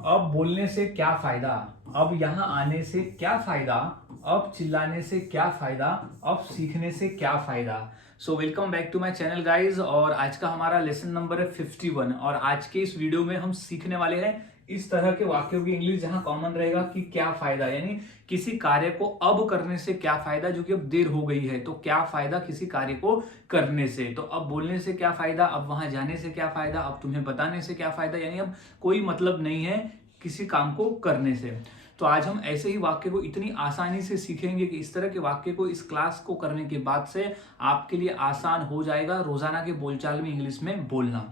अब बोलने से क्या फायदा, अब यहाँ आने से क्या फायदा, अब चिल्लाने से क्या फायदा, अब सीखने से क्या फायदा। So welcome back to my channel guys, और आज का हमारा लेसन नंबर है 51। और आज के इस वीडियो में हम सीखने वाले हैं इस तरह के वाक्यों की इंग्लिश जहां कॉमन रहेगा कि क्या फायदा, यानी किसी कार्य को अब करने से क्या फायदा, जो कि अब देर हो गई है तो क्या फायदा किसी कार्य को करने से। तो अब बोलने से क्या फायदा, अब वहां जाने से क्या फायदा, अब तुम्हें बताने से क्या फायदा, यानी अब कोई मतलब नहीं है किसी काम को करने से। तो आज हम ऐसे ही वाक्य को इतनी आसानी से सीखेंगे कि इस तरह के वाक्य को इस क्लास को करने के बाद से आपके लिए आसान हो जाएगा रोजाना के बोलचाल में इंग्लिश में बोलना।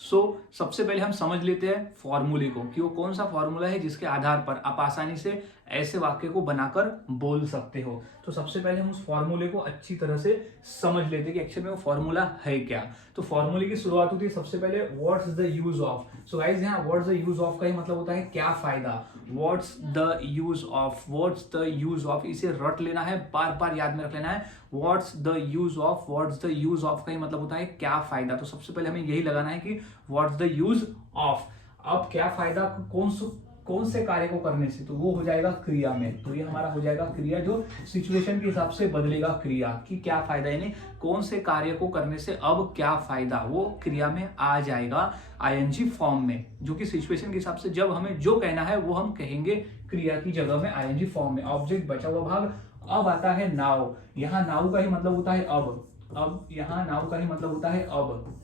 सबसे पहले हम समझ लेते हैं फॉर्मूले को कि वो कौन सा फॉर्मूला है जिसके आधार पर आप आसानी से ऐसे वाक्य को बनाकर बोल सकते हो। तो सबसे पहले हम उस फॉर्मूले को अच्छी तरह से समझ लेते हैं कि एक्चुअल में वो फॉर्मूला है क्या। तो फॉर्मूले की शुरुआत होती है सबसे पहले what's the use of. So guys यहाँ व्हाट्स द यूज ऑफ का ही मतलब होता है क्या फायदा। What's the use of, what's the use of, इसे रट लेना है, बार बार याद में रख लेना है। What's the use of, what's the use of का ही मतलब होता है क्या फायदा। तो सबसे पहले हमें यही लगाना है कि व्हाट्स द यूज ऑफ। अब क्या फायदा कौन से कार्य को करने से, तो वो हो जाएगा क्रिया में। तो ये हमारा हो जाएगा क्रिया जो सिचुएशन के हिसाब से बदलेगा क्रिया कि क्या फायदा, यानी कौन से कार्य को करने से अब क्या फायदा, वो क्रिया में आ जाएगा आईएनजी फॉर्म में, जो कि सिचुएशन के हिसाब से जब हमें जो कहना है वो हम कहेंगे क्रिया की जगह में आईएनजी फॉर्म में। ऑब्जेक्ट बचा हुआ भाग अब आता है नाउ। यहाँ नाउ का ही मतलब होता है अब यहाँ नाउ का ही मतलब होता है अब।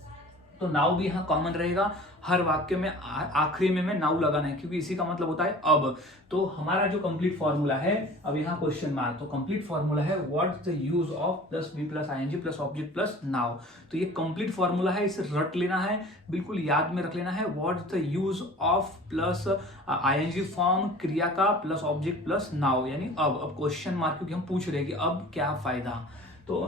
तो नाउ भी यहाँ कॉमन रहेगा, हर वाक्य में आखिरी में मैं नाउ लगाना है क्योंकि इसी का मतलब होता है अब। तो हमारा जो कंप्लीट फॉर्मूला है, अब यहाँ क्वेश्चन मार्क, तो कंप्लीट फॉर्मूला है what's the use of plus be plus ING plus object plus now. तो ये कंप्लीट फॉर्मूला है, इसे रट लेना है, बिल्कुल याद में रख लेना है। What's the use of plus ING form क्रिया का प्लस ऑब्जेक्ट प्लस नाउ, यानी अब क्वेश्चन मार्क, क्योंकि हम पूछ रहे हैं कि अब क्या फायदा। तो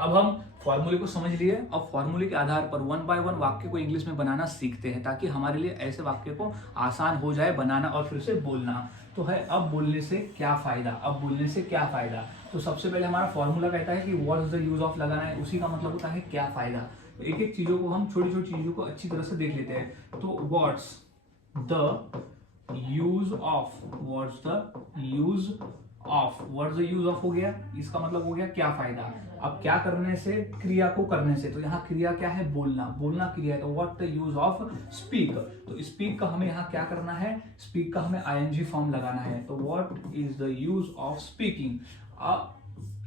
अब हम फॉर्मूले को समझ लिए, अब फॉर्मूले के आधार पर वन बाय वन वाक्य को इंग्लिश में बनाना सीखते हैं ताकि हमारे लिए ऐसे वाक्य को आसान हो जाए बनाना और फिर से बोलना। तो है अब बोलने से क्या फायदा, अब बोलने से क्या फायदा। तो सबसे पहले हमारा फॉर्मूला कहता है कि what is the use of लगाना है, उसी का मतलब होता है क्या फायदा। एक एक चीजों को हम छोटी छोटी चीजों को अच्छी तरह से देख लेते हैं। तो what's the use of, what's the use of, what's the use of हो गया, इसका मतलब हो गया क्या फायदा। अब क्या करने से, क्रिया को करने से, तो यहाँ क्रिया क्या है, बोलना, बोलना क्रिया है। तो what the use of speak, तो स्पीक का हमें यहाँ क्या करना है, स्पीक का हमें आईएनजी फॉर्म लगाना है। तो what is the use of speaking,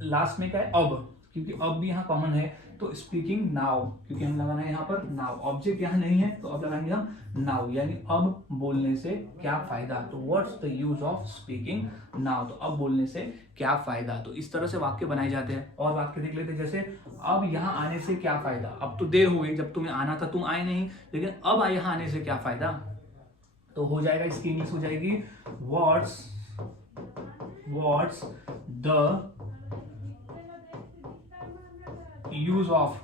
last में क्या है अब, क्योंकि अब भी यहाँ कॉमन है। तो स्पीकिंग नाउ, क्योंकि हम लगाना है यहाँ पर नाउ, ऑब्जेक्ट यहाँ नहीं है तो अब लगाएंगे हम नाउ, यानी अब बोलने से क्या फायदा। तो what's the use of speaking now, तो अब बोलने से क्या फायदा। तो इस तरह से वाक्य बनाए जाते हैं। और वाक्य देख लेते हैं, जैसे अब यहाँ आने से क्या फायदा, अब तो देर हो गई, जब तुम्हें आना था तुम आए नहीं, लेकिन अब यहाँ आने से क्या फायदा। तो हो जाएगा, इसकी इंग्लिश हो जाएगी what's the use of,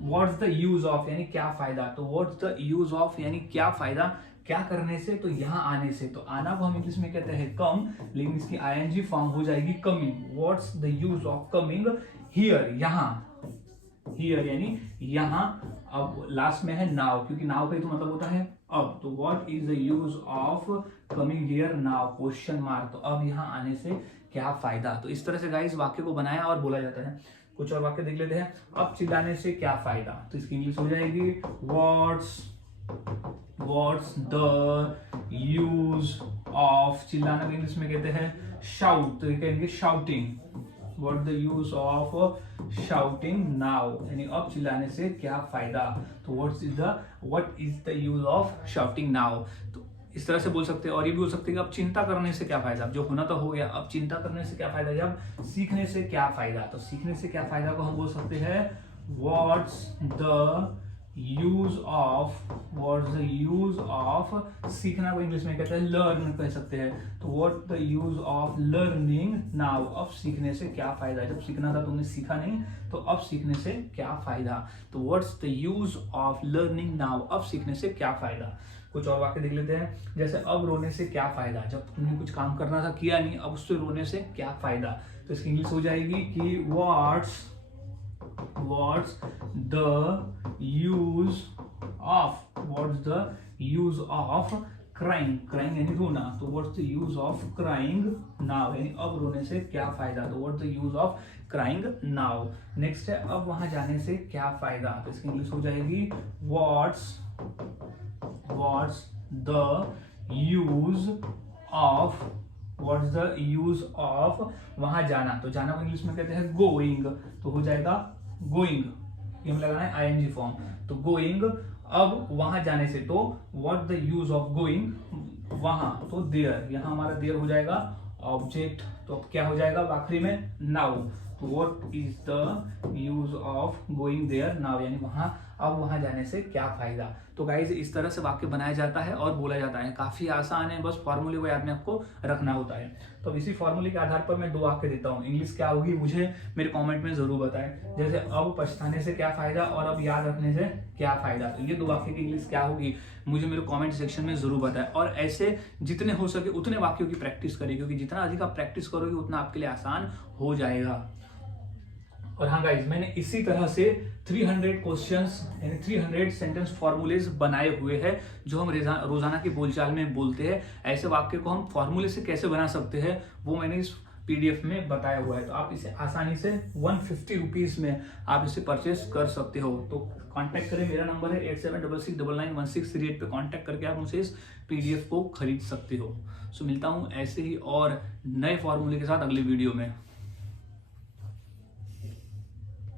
what's the use of यानी क्या फायदा। तो व्हाट्स द यूज ऑफ यानी क्या फायदा, क्या करने से, तो यहाँ आने से। तो आना को हम इंग्लिश में कहते हैं कम, लेकिन इसकी आईएनजी फॉर्म हो जाएगी coming. What's the use of coming here, यहाँ, हियर यानी यहाँ। अब लास्ट में है नाउ, क्योंकि नाउ का तो मतलब होता है अब। तो what is the use of coming here now, question mark. तो अब यहाँ आने से क्या फायदा। तो इस तरह से गाइस वाक्य को बनाया और बोला जाता है। कुछ और वाक्य देख लेते हैं। अब चिल्लाने से क्या फायदा, तो इसकी इंग्लिश हो जाएगी व्हाट्स द यूज ऑफ, चिल्लाना को इंग्लिश में कहते हैं शाउट, तो ये कहेंगे shouting. What the use of shouting now, यानी अब चिल्लाने से क्या फायदा। तो what is the use of shouting now. तो इस तरह से बोल सकते हैं। और ये भी हो सकते हैं कि अब चिंता करने से क्या फायदा, जो होना तो हो गया, अब चिंता करने से क्या फायदा। जब सीखने से क्या फायदा, तो सीखने से क्या फायदा को हम बोल सकते हैं व्हाट्स द यूज ऑफ, सीखना को इंग्लिश में कहते हैं लर्न कह सकते हैं। तो what the use of learning now, अब सीखने से क्या फायदा, जब सीखना था तुमने सीखा नहीं, तो अब सीखने से क्या फायदा। तो what's the use of learning now, अब सीखने से क्या फायदा। कुछ और वाक्य देख लेते हैं, जैसे अब रोने से क्या फायदा, जब तुमने कुछ काम करना था किया नहीं, अब उससे रोने से क्या फायदा। तो इसकी इंग्लिश हो जाएगी कि what's the use of crying, crying यानी रोना, तो what's the use of crying now, यानी अब रोने से क्या फायदा, तो what's the use of crying now. Next है अब वहां जाने से क्या फायदा, तो इसकी इंग्लिश हो जाएगी what's the use of, what's the use of वहां जाना, तो जाना को इंग्लिश में कहते हैं गोइंग, तो हो जाएगा गोइंग, ये हम लगाना है आईएनजी फॉर्म, तो गोइंग अब वहां जाने से, तो what the use of going वहां, तो देयर, यहां हमारा देयर हो जाएगा ऑब्जेक्ट, तो अब क्या हो जाएगा आखिरी में नाउ, तो what is the use of going there now, यानी वहां अब वहां जाने से क्या फायदा। तो गाइज इस तरह से वाक्य बनाया जाता है और बोला जाता है, काफी आसान है, बस फॉर्मूले को याद में आपको रखना होता है। तो इसी फॉर्मूले के आधार पर मैं 2 वाक्य देता हूँ, इंग्लिश क्या होगी मुझे मेरे कमेंट में जरूर बताएं, जैसे अब पछताने से क्या फायदा और अब याद रखने से क्या फायदा, तो ये 2 वाक्य की इंग्लिश क्या होगी मुझे मेरे कमेंट सेक्शन में जरूर बताएं। और ऐसे जितने हो सके उतने वाक्यों की प्रैक्टिस करिए, क्योंकि जितना अधिक आप प्रैक्टिस करोगे उतना आपके लिए आसान हो जाएगा। और हाँ गाइज, मैंने इसी तरह से 300 क्वेश्चंस यानी 300 सेंटेंस फॉर्मूलेज बनाए हुए हैं जो हम रोजाना की बोलचाल में बोलते हैं। ऐसे वाक्य को हम फॉर्मूले से कैसे बना सकते हैं वो मैंने इस पीडीएफ में बताया हुआ है, तो आप इसे आसानी से 150 रुपीज में आप इसे परचेस कर सकते हो। तो कांटेक्ट करें, मेरा नंबर है 8766991638 पे कांटेक्ट करके आप मुझे इस पीडीएफ को खरीद सकते हो। सो मिलता हूँ ऐसे ही और नए फॉर्मूले के साथ अगले वीडियो में।